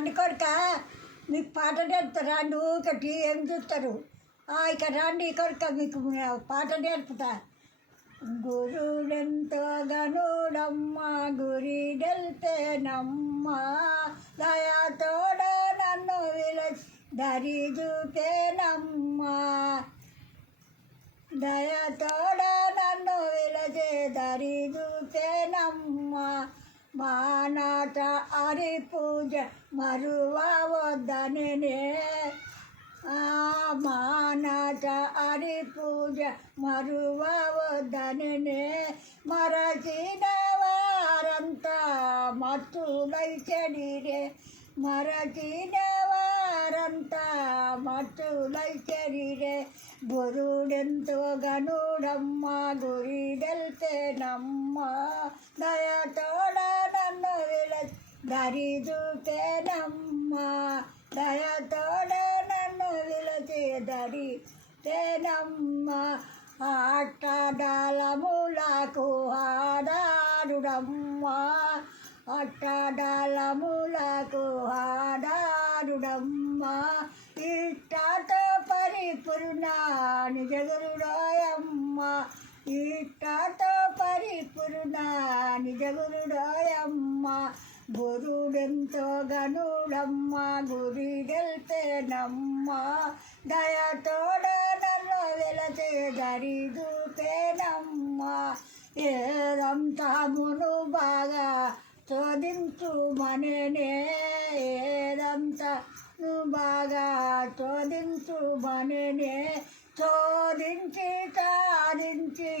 రండి కొడుక మీకు పాట నేర్పుతారా ఒకటి ఏం చూస్తారు ఇక రండి కొడుక మీకు పాట నేర్పుతా గురుడెంతో గనుడమ్మ గురిడెల్తేనమ్మ దయతోడ నన్ను దరి చూపేనమ్మ దయతోడ నన్ను దరి చూపేనమ్మ మానాట హరి పూజ మరువవద్దనే మానాట హరి పూజ మరువవద్దనే మరచిన వారంతా మత్తులై చెడిరే మరచిన వారంతా మత్తులై చెడిరే గురుడెంతో గనుడమ్మ గురిడెల్తేనమ్మ దయతోడ నన్ను దరి చూపేనమ్మ దయతోడ నన్ను దరి తేనమ్మ అట్టడలములకు ఆడారుడమ్మ అట్టడలములకు ఆడారుడమ్మ ఇట్టతో పరిపూర్ణ నిజగురుడోయమ్మ ఇట్టతో పరిపూర్ణ నిజగురుడోయమ్మ గురుడెంతో గనుడమ్మ గురిడెల్తేనమ్మ దయతోడ నన్ను దరి చూపేనమ్మ ఏదంతా మును బాగా చోదించు మననే ఏదంతా బాగా చోదించు మననే చోదించి సాధించి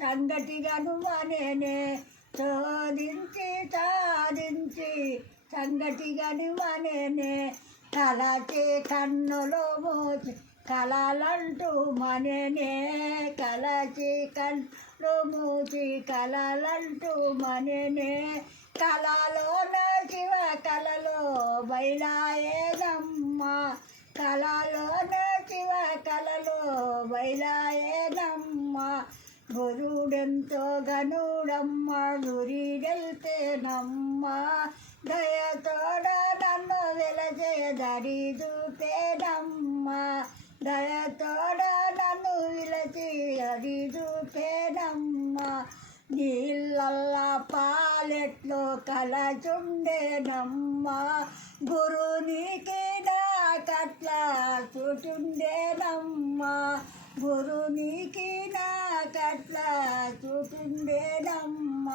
సంగతిగాను మననే చోదించి సాధించి సంగతిగాని మననే కలచి కన్నులో మూసి కలలంటూ మననే కలచి కన్నులు మూసి కలలంటూ మననే కళలోన శివ కళలో బయలాయేనమ్మ కళలోన శివ కళలో బయలాయేనమ్మ గురుడెంతో గనుడమ్మ గురిడెల్తేనమ్మ దయతోడ నన్ను దరి చూపేనమ్మ దయతోడ నన్ను దరి చూపేనమ్మ నీళ్ళల్లా పాలెట్లో కలచుండేనమ్మ గురునికి నాకట్లా చూచుండేనమ్మ గురునికి నాకట్లా చూచుండేనమ్మ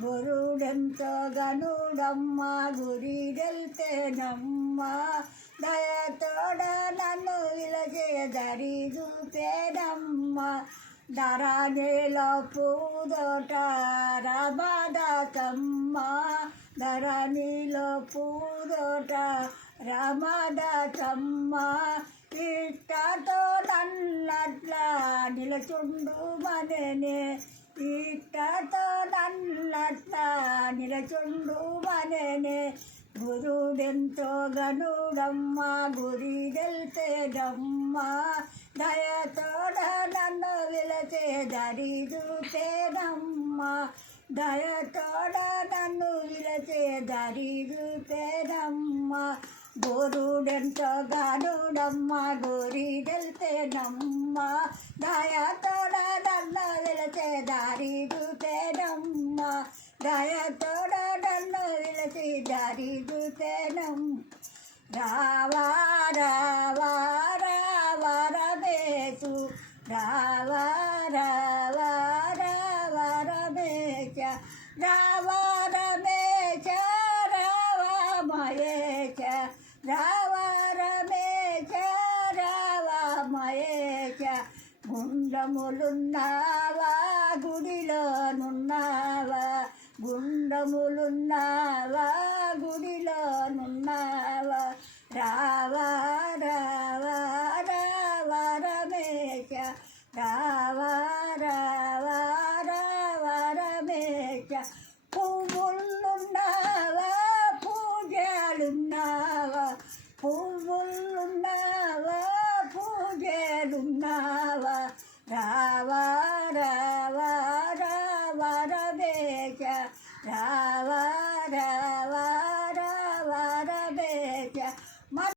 గురుడెంతో గనుడమ్మ గురిడెల్తేనమ్మ దయతోడ నన్ను దరి చూపేనమ్మ ధరణిలో పూదోట రమదాసమ్మ ధరణిలో పూదోట రమదాసమ్మ ఇట్టతో నన్నట్లా నిలచుండు మననే ఇట్టతో నన్నట్లా నిలచుండు మననే గురుడెంతో గనుడమ్మ గురిడెల్తేనమ్మ దయతోడ నన్ను దరి చూపేనమ్మ దయతోడ నన్ను దరి చూపేనమ్మ గురుడెంతో గనుడమ్మ గురిడెల్తేనమ్మ దయతోడ నన్ను దరి చూపేనమ్మ దయతోడ నన్ను దరి చూపేనమ్మ రావా రావా రావా రమేశు రావా రావా రావా రమేశ రావా రమేశ రావా మహేశ రావా రమేశ రావా మహేశ గుండములున్నావా గుడిలోనున్నావా గుండములున్నావా గుడిలోనున్నావా రావా రావా రావా రమేశ రావా రావా రావా రమేశ పువ్వులున్నావా పూజలున్నావా పువ్వులున్నావా పూజలున్నావా రావా రావా రావా రమేశ రావా రావా రావా రమేశ మా